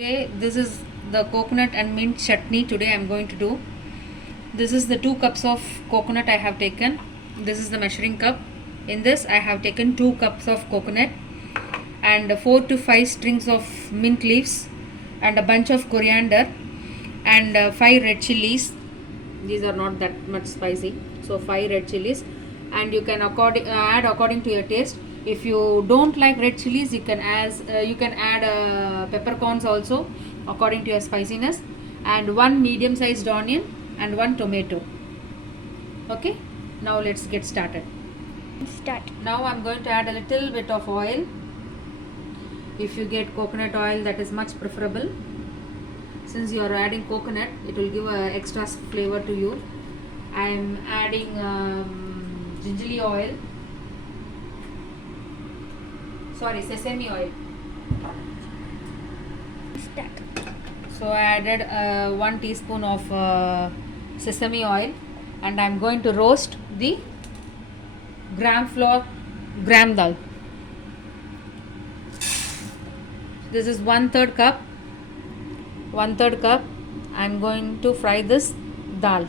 Okay, this is the coconut and mint chutney today I'm going to do. This is the 2 cups of coconut I have taken. This is the measuring cup. In this I have taken 2 cups of coconut and 4 to 5 strings of mint leaves and a bunch of coriander and 5 red chilies. These are not that much spicy, so 5 red chilies, and you can add according to your taste. If you don't like red chilies, you can add peppercorns also according to your spiciness, and one medium sized onion and one tomato. Okay, now let's get started. Start. Now I'm going to add a little bit of oil. If you get coconut oil, that is much preferable. Since you are adding coconut, it will give a extra flavor to you. I am adding gingerly oil, sorry, sesame oil. Start. So I added 1 teaspoon of sesame oil, and I am going to roast the gram flour gram dal. This is 1/3 cup. 1/3 cup. I am going to fry this dal.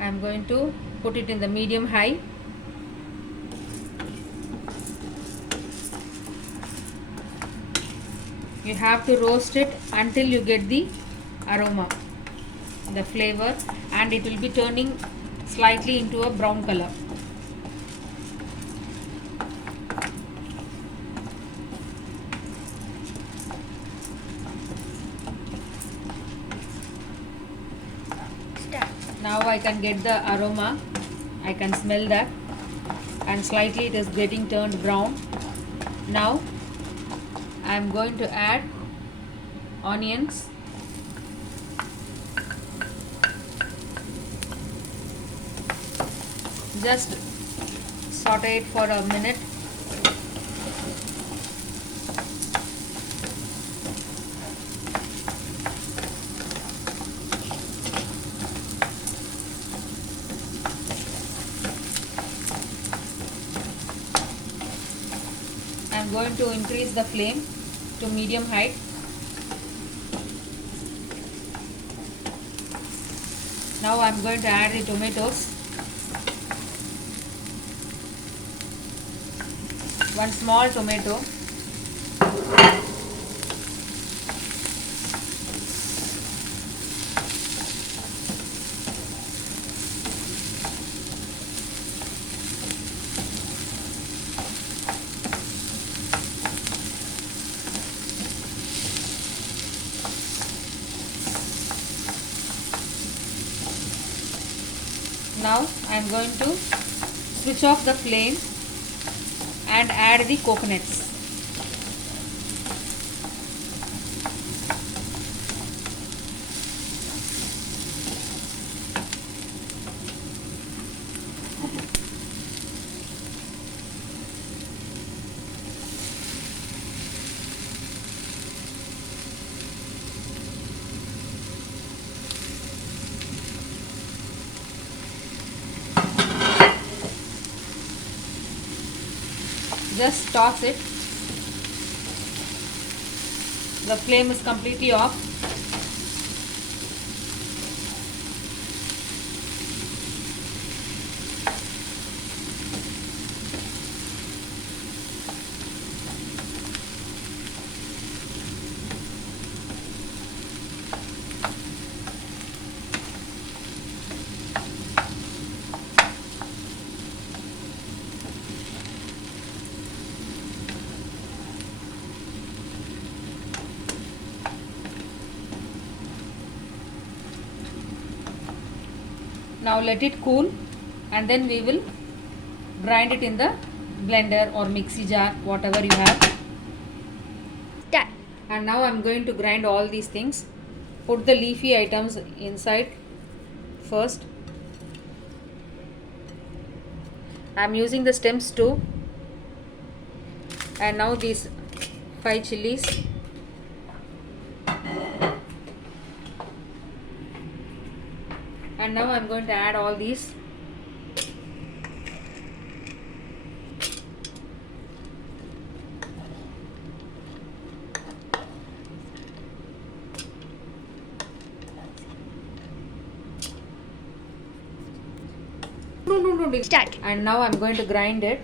I am going to put it in the medium high. You have to roast it until you get the aroma, the flavor, and it will be turning slightly into a brown color. Start. Now I can get the aroma, I can smell that, and slightly it is getting turned brown. Now I am going to add onions, just saute it for a minute. I am going to increase the flame to medium height. Now I am going to add the tomatoes. One small tomato. Now I am going to switch off the flame and add the coconuts. Just toss it. The flame is completely off. Now let it cool, and then we will grind it in the blender or mixie jar, whatever you have. Start. And now I am going to grind all these things. Put the leafy items inside first. I am using the stems too. And now these 5 chilies. And now I am going to add all these No. Start. And now I'm going to grind it.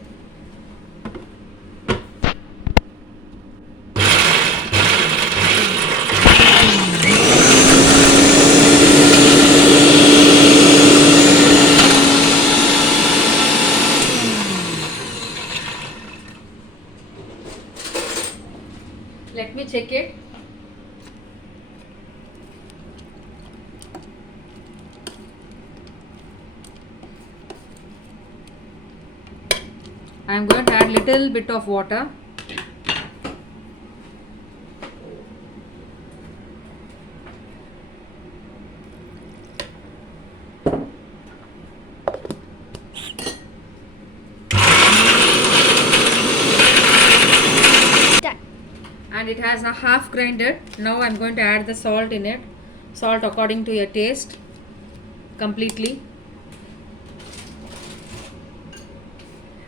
Let me check it. I am going to add little bit of water. Start. And it has now half grinded. Now I'm going to add the salt in it. Salt according to your taste. Completely.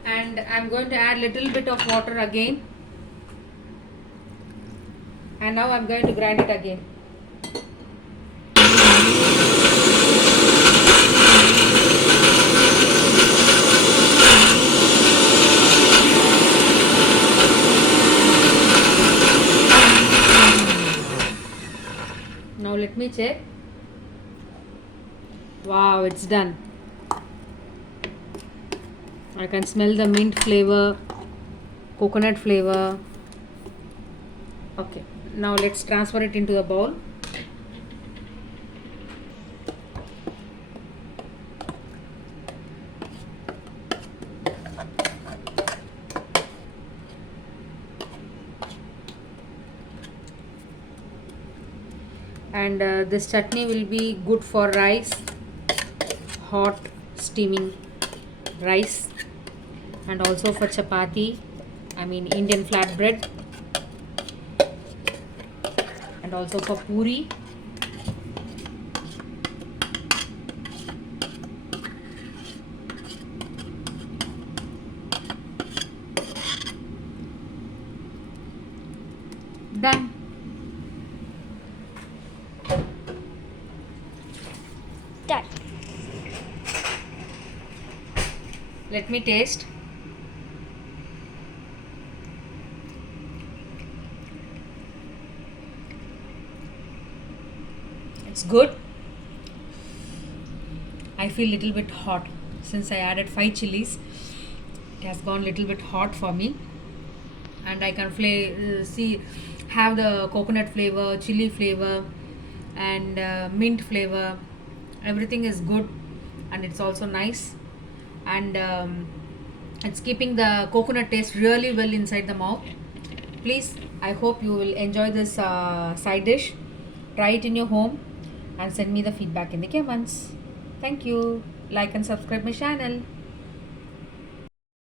And I'm going to add little bit of water again. And now I'm going to grind it again. Now let me check. Wow, it's done. I can smell the mint flavor, coconut flavor. Okay, now let's transfer it into a bowl. And this chutney will be good for rice, hot steaming rice, and also for chapati, I mean Indian flatbread, and also for puri. Done. Start. Let me taste. It's good. I feel little bit hot since I added 5 chilies. It has gone little bit hot for me, and I can have the coconut flavor, chili flavor, and mint flavor. Everything is good, and it's also nice, and it's keeping the coconut taste really well inside the mouth. Please, I hope you will enjoy this side dish. Try it in your home and send me the feedback in the comments. Thank you. Like and subscribe my channel.